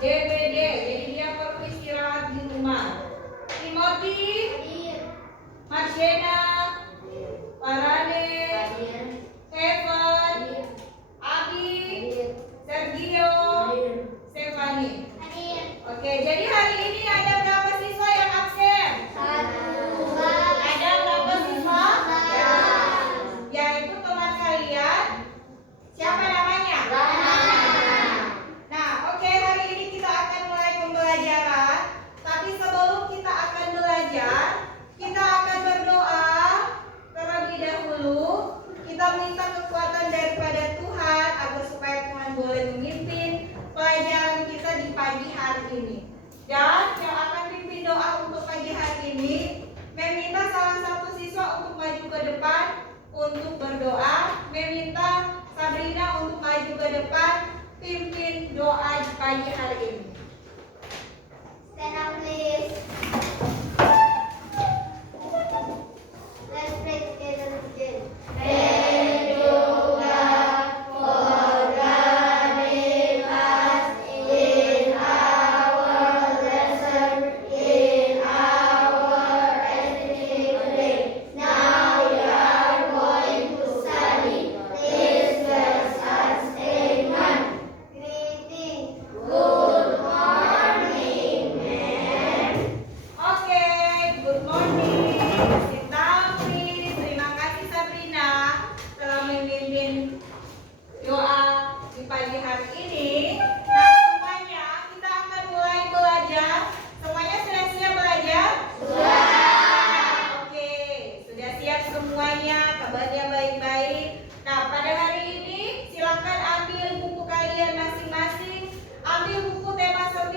DBD, jadi dia perlu istirahat di rumah. Timothy, Marcena, Parane, Evan, Abi, Sergio, Stefani. Oke, jadi hari ini ada berapa siswa yang absen? Ada berapa siswa? Yaitu teman kalian. Siapa namanya? Nah, oke, hari ini kita akan mulai pembelajaran. Tapi sebelum kita akan belajar, kita akan berdoa terlebih dahulu. Kita minta kekuatan daripada Tuhan agar supaya Tuhan boleh memimpin pelajaran kita di pagi hari ini. Dan yang akan pimpin doa untuk pagi hari ini, meminta salah satu siswa untuk maju ke depan untuk berdoa. Meminta Sabrina untuk maju ke depan pimpin doa di pagi hari ini. Stand up please. Let's pray together again. Thank you God for guiding us in our lesson, in our activity today. Now we are going to study. Please bless us. Amen. Greeting. Good morning, ma'am. Oke, good morning. Sintami, terima kasih Sabrina telah memimpin doa di pagi hari ini. Nah, semuanya kita akan mulai belajar. Semuanya sudah siap belajar? Sudah. Oke, sudah siap semuanya. Kabarnya baik-baik. Nah, pada hari ini silakan ambil buku kalian masing-masing. Ambil buku tema 9.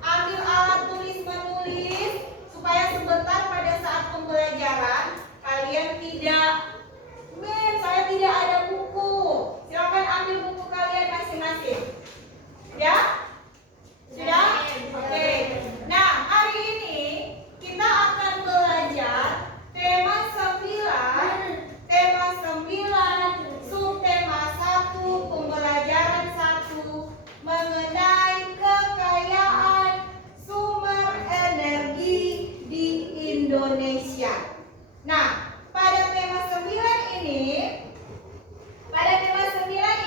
Ambil alat tulis menulis supaya sebentar pada saat pembelajaran kalian tidak, saya tidak ada buku. Silakan ambil buku kalian masing-masing. Ya? Sudah? Oke. Nah, hari ini kita akan belajar tema 9, subtema 1, pembelajaran 1 mengenai kekayaan sumber energi di Indonesia. Nah, pada tema 9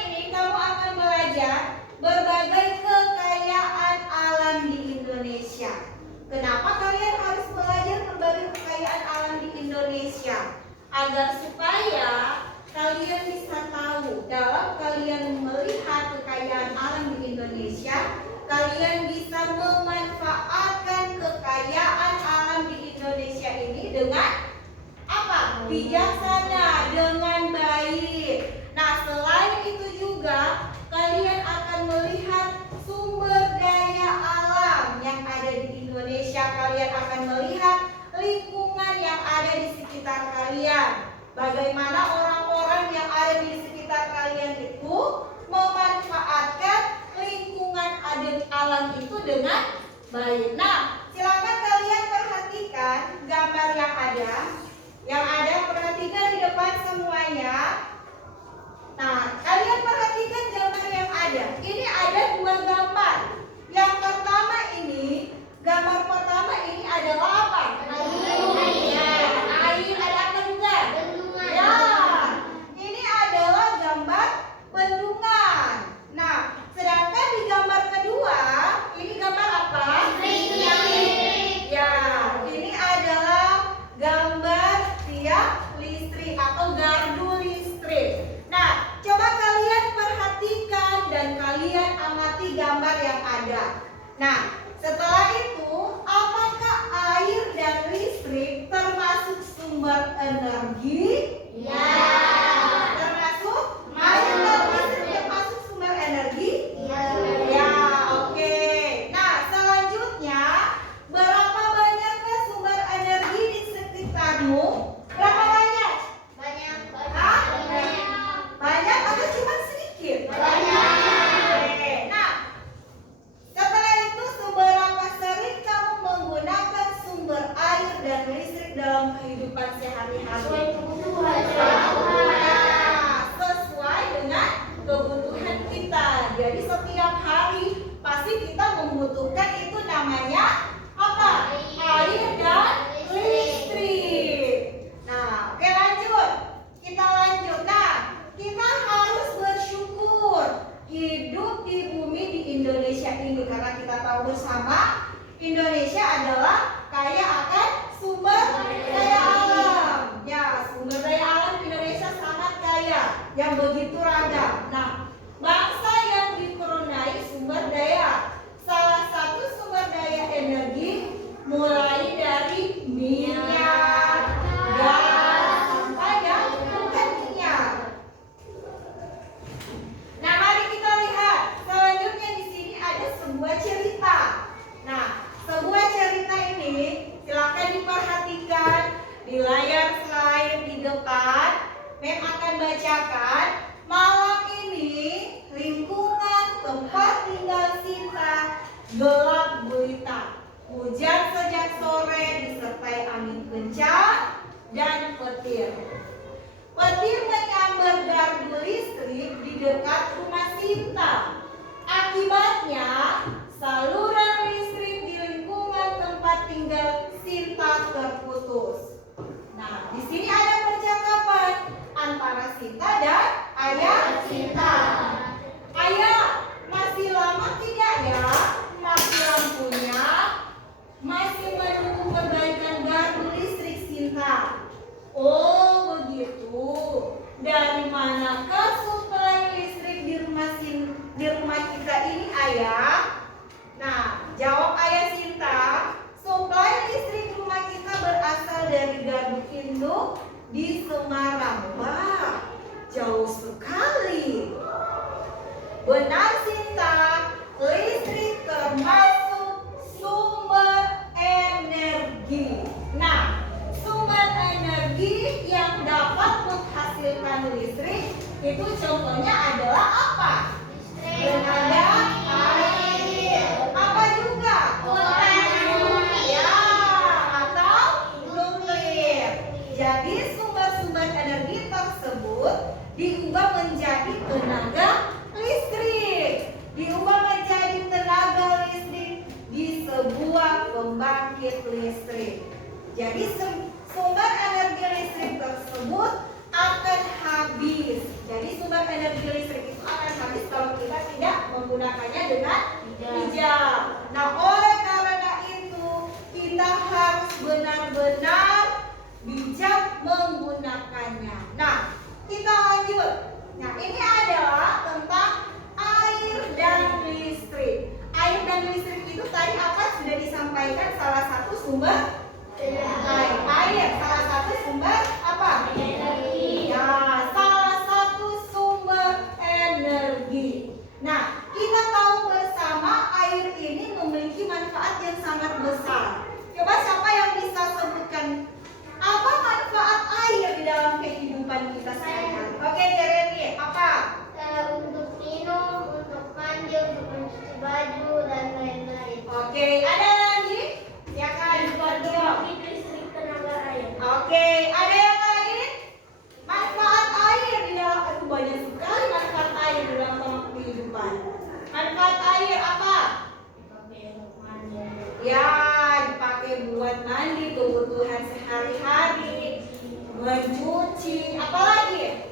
ini kamu akan belajar berbagai kekayaan alam di Indonesia. Kenapa kalian harus belajar berbagai kekayaan alam di Indonesia? Agar supaya kalian bisa tahu dalam kalian melihat kekayaan alam di Indonesia, kalian bisa memanfaatkan kekayaan alam di Indonesia ini dengan apa? Bijaksana, dengan baik. Nah, selain itu juga kalian akan melihat sumber daya alam yang ada di Indonesia. Kalian akan melihat lingkungan yang ada di sekitar kalian. Bagaimana orang-orang yang ada di sekitar kalian itu memanfaatkan lingkungan alam itu dengan baik. Nah, silakan kalian perhatikan gambar yang ada. Perhatikan di depan semuanya. Nah, kalian perhatikan gambar yang ada. Ini ada 2 gambar. Yang pertama ini, gambar pertama ini adalah apa? Air. Ada apa juga? Bendungan. Ya, ini adalah gambar bendungan. Nah, sedangkan di gambar kedua, ini gambar apa? Ya, ini adalah gambar tiang listrik atau gardu listrik. Nah, coba kalian perhatikan dan kalian amati gambar yang ada. Nah, setelah itu, apakah air dan listrik termasuk sumber energi? Ya. Termasuk? Termasuk sumber energi? Ya. Ya, oke. Nah, selanjutnya, berapa banyakkah sumber energi di sekitarmu? Berapa banyak? Banyak. Hah? Banyak. Banyak atau cuma sedikit? Banyak. Oke. Nah, setelah itu seberapa sering kamu menggunakan sumber air dan listrik dalam kehidupan sehari-hari? Sesuai kebutuhan. Nah, sesuai dengan kebutuhan kita. Jadi setiap hari pasti kita membutuhkan itu namanya apa? Air dan listrik. Nah, oke lanjut. Kita lanjut. Nah, kita harus bersyukur hidup di bumi di Indonesia ini karena kita tahu bersama Indonesia adalah kaya akan sumber daya alam. Ya, sumber daya alam Indonesia sangat kaya yang begitu ragam. Nah, bangsa yang dikaruniai sumber daya. Salah satu sumber daya energi mulai dari minyak, gas, sampai yang bukan minyak. Nah, mari kita lihat. Selanjutnya di sini ada sebuah cerita. Nah, sebuah cerita ini silakan diperhatikan di layar slide di depan. Mem akan bacakan. Malam ini lingkungan tempat tinggal Sinta gelap gulita. Hujan sejak sore disertai angin kencang dan petir. Petir menyambar gardu listrik di dekat rumah Sinta. Akibatnya, saluran listrik di lingkungan tempat tinggal Sinta terputus. Nah, di sini ada percakapan antara Sinta dan ayah Sinta. Ayah, masih lama tidak ya mati lampunya? Masih menunggu perbaikan gardu listrik Sinta. Oh begitu. Dari manakah suplai listrik di rumah kita ini ayah? Nah, jawab ayah Sinta. Suplai listrik rumah kita berasal dari gardu induk di Semarang. Wah, jauh sekali. Benar Sinta, listrik termasuk sumber energi. Nah, sumber energi yang dapat menghasilkan listrik itu contohnya adalah apa? Tenaga air. Apa juga? Ya, atau nuklir. Jadi sumber-sumber energi tersebut diubah menjadi tenaga listrik. Diubah menjadi tenaga listrik di sebuah pembangkit listrik. Jadi sumber energi listrik tersebut akan habis. Jadi sumber energi listrik itu akan habis kalau kita tidak menggunakannya dengan bijak. Nah, oleh karena itu kita harus benar-benar bijak menggunakannya. Nah, kita lanjut. Nah, ini adalah tentang air dan listrik. Air dan listrik itu tadi apa sudah disampaikan salah satu sumber air. Salah satu sumber apa? Energi. Ya, salah satu sumber energi. Nah, kita tahu bersama air ini memiliki manfaat yang sangat besar. Coba siapa yang bisa sebutkan apa manfaat air di dalam kehidupan kita sehari-hari? Oke, Jeremy, apa? Untuk minum, untuk mandi, untuk mencuci baju dan lain-lain. Oke, ada lagi? Silakan Scorpio. Listrik tenaga air. Oke, ada yang lain? Manfaat air di dalam itu banyak sekali manfaat air di dalam kehidupan. Manfaat air apa? Dipakai untuk mandi. Ya, dipakai buat mandi, kebutuhan sehari-hari, mencuci, apalagi?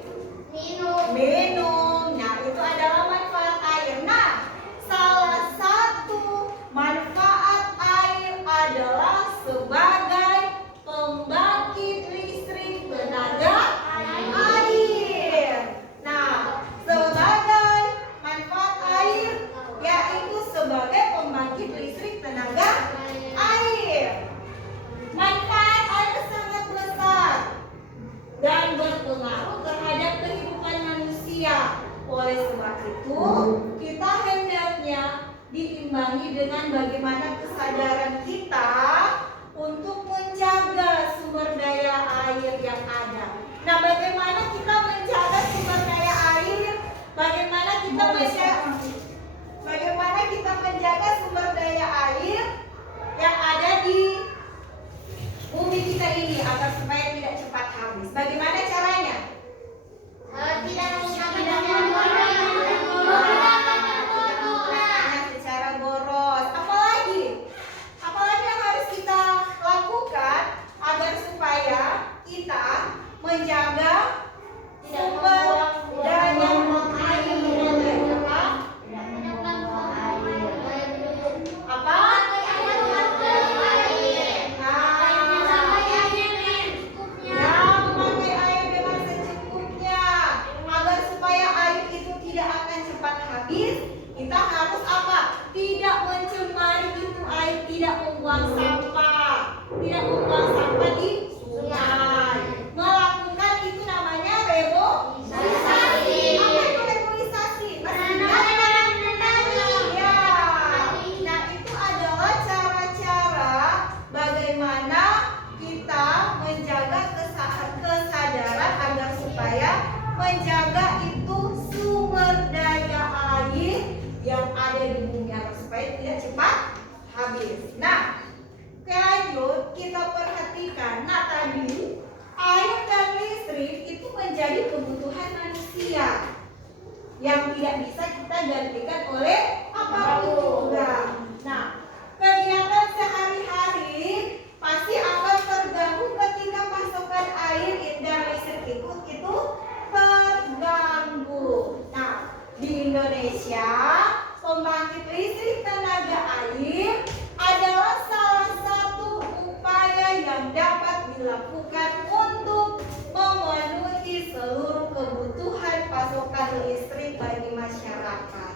Minum. Nah, itu adalah manfaat air. Nah, salah satu manfaat air adalah sebagai pembangkit listrik tenaga air. Nah, sebagai manfaat air yaitu sebagai pembangkit listrik tenaga air. Manfaat air sangat besar dan berpengaruh terhadap kehidupan manusia. Oleh sebab itu, kita hendaknya diimbangi dengan bagaimana kesadaran kita untuk menjaga sumber daya air yang ada. Nah, bagaimana kita menjaga sumber daya air? Bagaimana kita menjaga sumber daya air yang ada di bumi kita ini agar supaya tidak cepat habis? Bagaimana caranya? Tidak menggunakan Secara tidak membuang sampah, tidak membuang sampah di sungai. Melakukan itu namanya reboisasi. Apa itu reboisasi? Ya. Nah, itu adalah cara-cara bagaimana kita menjaga kesadaran agar supaya menjaga itu sumber daya air yang ada di bumi agar supaya tidak cepat habis. Nah, lanjut kita perhatikan. Nah, tadi air dan listrik itu menjadi kebutuhan manusia yang tidak bisa kita gantikan oleh apapun juga. Nah, kegiatan sehari-hari pasti akan terganggu ketika pasokan air dan listrik itu terganggu. Nah, di Indonesia pembangkit listrik tenaga air adalah salah satu upaya yang dapat dilakukan untuk memenuhi seluruh kebutuhan pasokan listrik bagi masyarakat.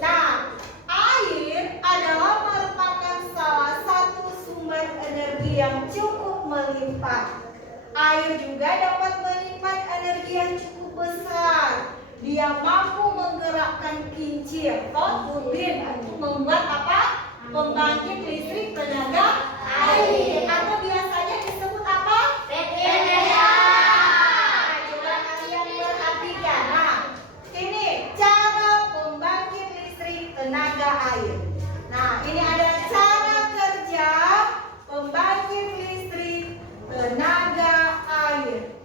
Nah, air adalah merupakan salah satu sumber energi yang cukup melimpah. Air juga dapat menyimpan energi yang cukup besar. Dia mampu menggerakkan kincir atau turbin untuk membuat apa? Pembangkit listrik tenaga air, atau biasanya disebut apa? PPLA. Coba kalian perhatikan. Nah, ini cara pembangkit listrik tenaga air. Nah, ini adalah cara kerja pembangkit listrik tenaga air.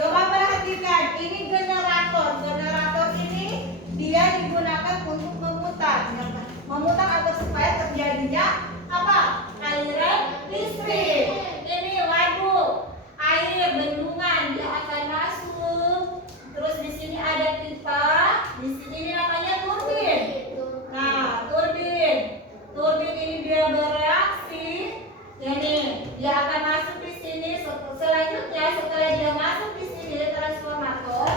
Coba perhatikan, ini generator. Generator ini dia digunakan untuk memutar agar supaya terjadinya apa? Aliran listrik. Ini waduk, air bendungan dia akan masuk. Terus di sini ada pipa, di sini ini namanya turbin. Nah, turbin ini dia bereaksi. Ini dia akan masuk di sini. Selanjutnya setelah dia masuk di sini transformator,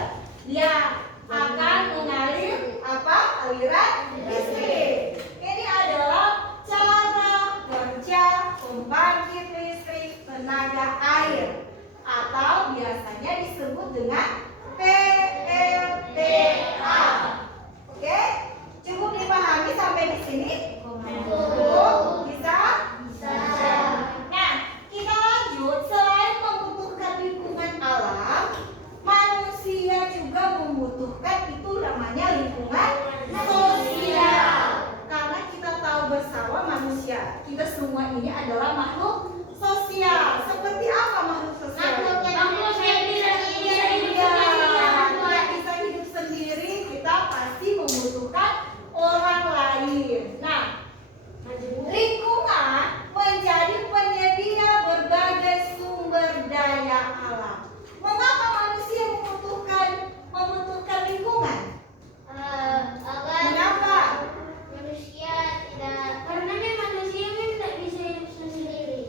dia akan mengalir apa? Aliran listrik. Ini adalah cara kerja pembangkit listrik tenaga air atau biasanya disebut dengan PLTA. Oke? Cukup dipahami sampai di sini? Cukup? Bisa? Nah, kita lanjut. Selain membutuhkan lingkungan alam, manusia juga membutuhkan itu namanya lingkungan sosial. Karena kita tahu bersama manusia, kita semua ini adalah makhluk sosial. Seperti apa makhluk sosial? Makhluk yang bisa hidup sendiri, kita pasti membutuhkan orang lain. Nah, lingkungan menjadi penyedia berbagai sumber daya alam. Mengapa manusia membutuhkan lingkungan? Agar manusia tidak, karena manusia kan tidak bisa hidup sendiri.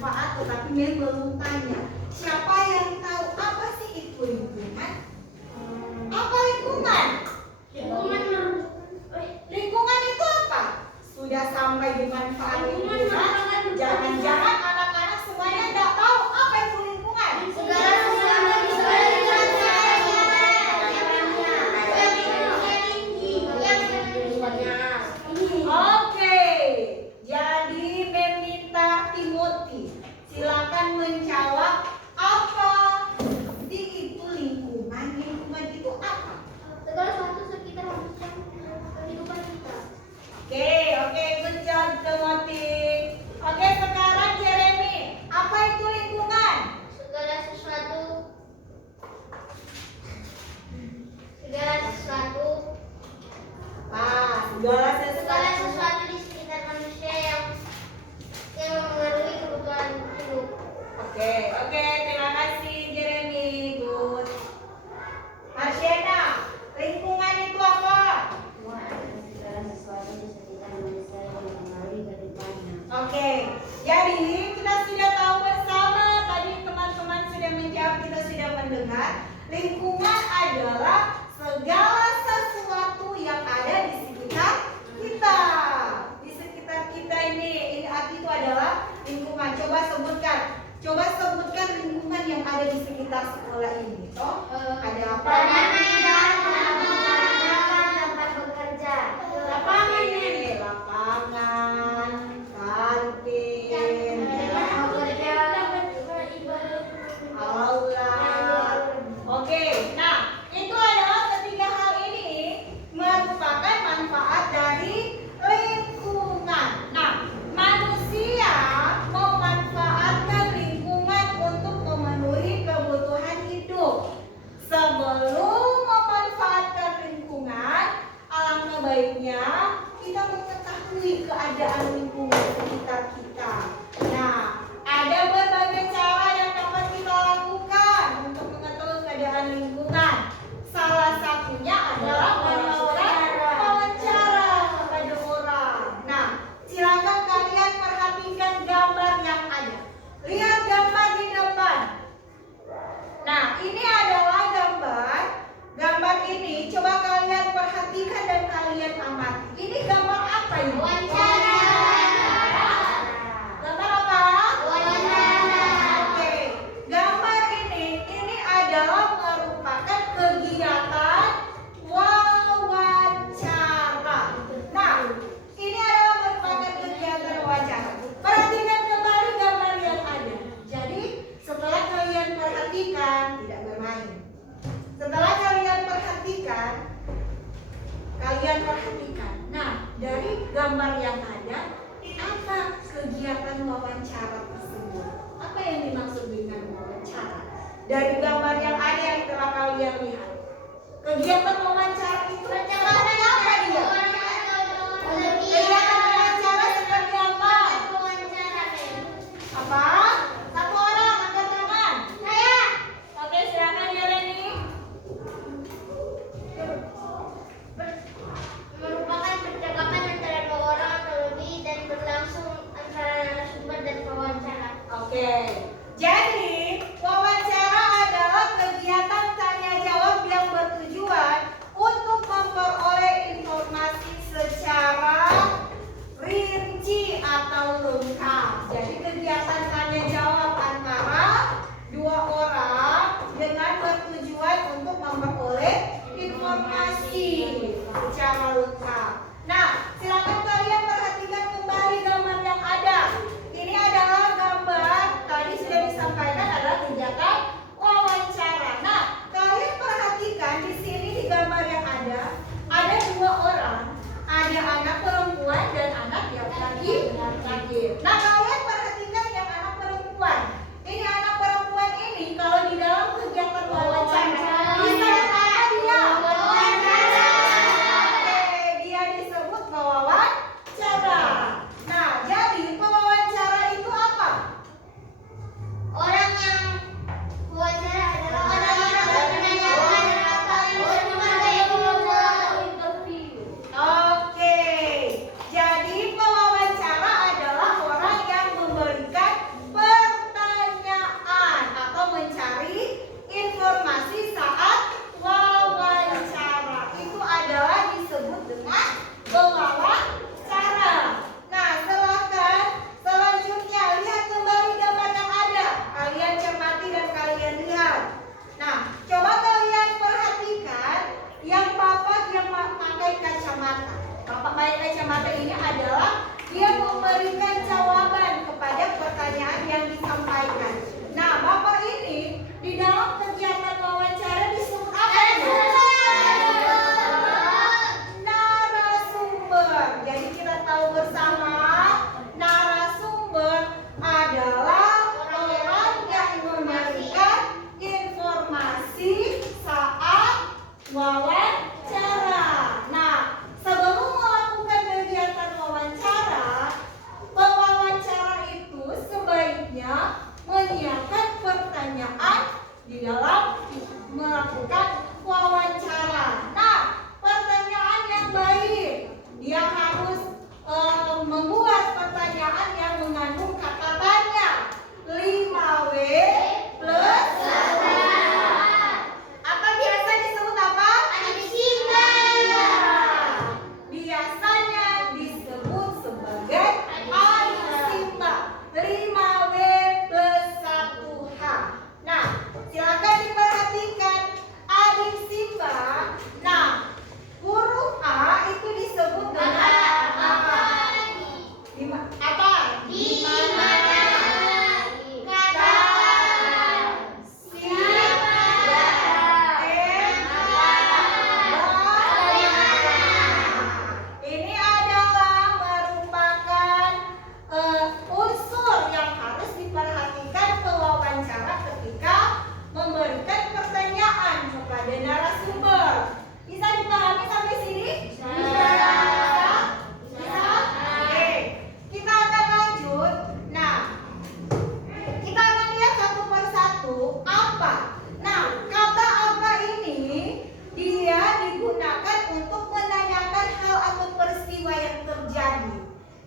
manfaat, tetapi Mel belum tanya. Siapa yang tahu apa sih itu lingkungan? Apa lingkungan? Lingkungan itu apa? Sudah sampai di manfaat lingkungan. Jangan-jangan anak-anak semuanya tidak tahu apa itu lingkungan. Segala sesuatu di sekeliling Oke, jadi meminta Timothy, silakan menjawab apa itu lingkungan. Lingkungan itu apa? segala sesuatu sekitar kehidupan kita. Oke, good job Timothy. Oke, sekarang Jeremy, apa itu lingkungan? Segala sesuatu segala sesuatu di sekitar manusia yang memenuhi kebutuhan hidup. Oke, terima kasih Jeremy. Good. Marsiana, lingkungan itu apa? Segala sesuatu di sekitar manusia yang memenuhi kehidupannya. Oke, jadi kita sudah tahu bersama, tadi teman-teman sudah menjawab, kita sudah mendengar. Lingkungan adalah segala sesuatu yang ada di sekitar kita. Di sekitar kita ini arti itu adalah lingkungan. Coba sebutkan lingkungan yang ada di sekitar sekolah ini. Toh, ada apa? Tempat bekerja. Lapangan ini, lapangan, kantin, aula. Oke, nah itu adalah ketiga hal ini merupakan manfaat dari lingkungan. Nah, manusia memanfaatkan lingkungan untuk memenuhi kebutuhan hidup. Sebelum memanfaatkan lingkungan, alangkah baiknya kita mengetahui keadaan lingkungan sekitar kita. Nah, ada berbagai cara yang dapat kita lakukan untuk mengetahui keadaan lingkungan. Salah satunya adalah wawancara kepada orang. Nah, silakan kalian perhatikan gambar yang ada. Lihat gambar di depan. Nah, ini adalah gambar ini. Coba kalian perhatikan dan kalian amati. Ini gambar apa ini? Wawancara. Gambar apa? Oke, gambar ini adalah merupakan kegiatan wawancara. Nah, ini adalah merupakan kegiatan wawancara. Perhatikan kembali gambar yang ada. Jadi, setelah kalian perhatikan, tidak bermain. Setelah kalian perhatikan. Nah, dari gambar yang ada, apa kegiatan wawancara tersebut? Apa yang dimaksud dengan wawancara? Dari gambar yang ada yang telah kalian lihat, kegiatan wawancara itu seperti apa dia? Kegiatan wawancara seperti apa? Apa? Satu orang angkat tangan. Oke, silakan Jeremy. Merupakan percakapan antara dua orang atau lebih dan berlangsung antara narasumber dan pewawancara. Oke, jadi wawancara adalah kegiatan tanya jawab yang bertujuan untuk memperoleh informasi secara rinci atau lengkap. Jadi kegiatan tanya jawab antara dua orang dengan bertujuan untuk memperoleh informasi secara lengkap. Nah, silakan kalian perhatikan kembali gambar yang ada. Ini adalah gambar tadi sudah disampaikan adalah kegiatan wawancara. Nah, kalian perhatikan di sini di gambar yang ada dua orang, ada anak perempuan dan anak laki-laki. Nah, kalian perhatikan yang anak perempuan. Ini anak perempuan ini kalau di dalam kegiatan wawancara bisa apa dia? Dia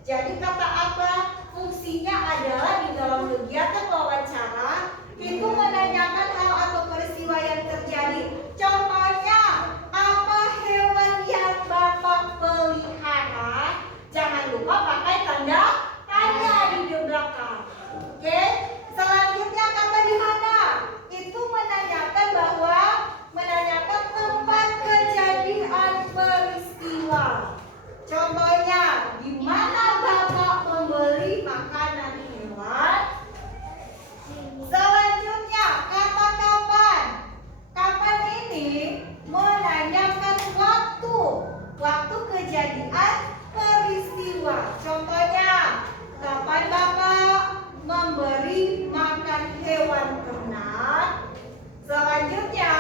Jadi kata apa? Fungsinya adalah di dalam kegiatan wawancara itu menanyakan hal atau peristiwa yang terjadi. Contohnya, apa hewan yang Bapak pelihara? Jangan lupa pakai tanda tanya di belakang. Oke? Selanjutnya kata di mana? Itu menanyakan menanyakan tempat kejadian peristiwa. Contohnya, di mana Bapak membeli makanan hewan? Selanjutnya, kata kapan. Kapan ini menanyakan waktu kejadian peristiwa. Contohnya, kapan Bapak memberi makan hewan ternak? Selanjutnya,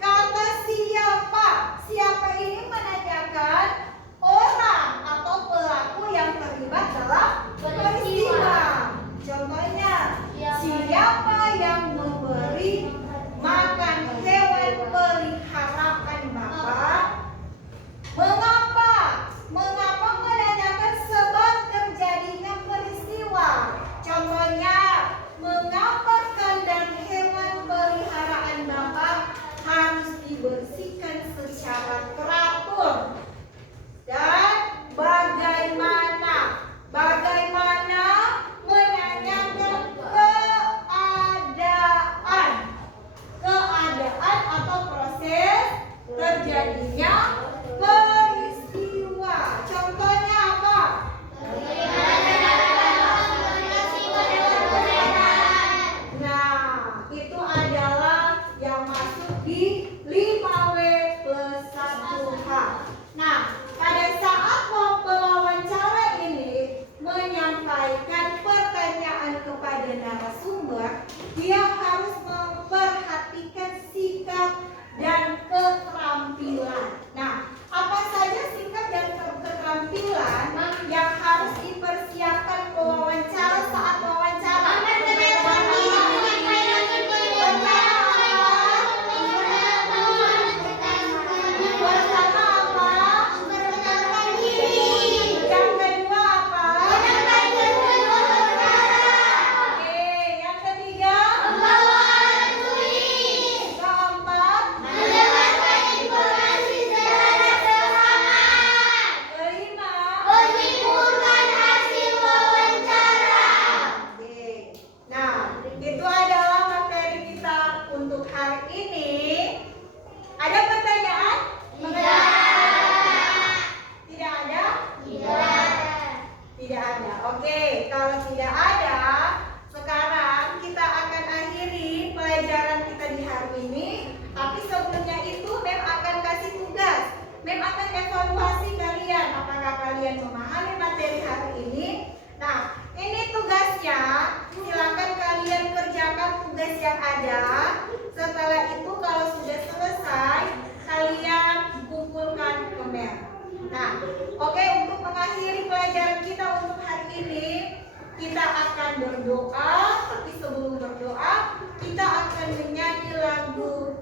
kata siapa. Siapa ini menanyakan orang atau pelaku yang terlibat dalam peristiwa. Contohnya, siapa yang memberi makan hewan peliharaan Bapak? Mengapa? Mengapa menanyakan sebab terjadinya peristiwa? Contohnya, mengapa kandang hewan peliharaan Bapak harus dibersihkan secara teratur? Dan bagaimana menanyakan keadaan atau proses terjadinya peristiwa. Contohnya apa? Nah, itu adalah yang masuk di 5W+1H. Nah, pada saat pewawancara ini menyampaikan pertanyaan kepada narasumber, dia harus memperhatikan sikap dan keterampilan. Nah, apa saja sikap dan keterampilan yang harus dipersiapkan pewawancara saat wawancara? Oke, kalau tidak ada, sekarang kita akan akhiri pelajaran kita di hari ini. Tapi sebelumnya itu, Mem akan kasih tugas. Mem akan evaluasi kalian. Apakah kalian memahami materi hari ini? Nah, ini tugasnya. Silakan kalian kerjakan tugas yang ada. Setelah itu, kalau sudah selesai, kalian kumpulkan ke Mem. Nah, oke, untuk mengakhiri pelajaran kita untuk hari ini, kita akan berdoa. Tapi sebelum berdoa, kita akan menyanyi lagu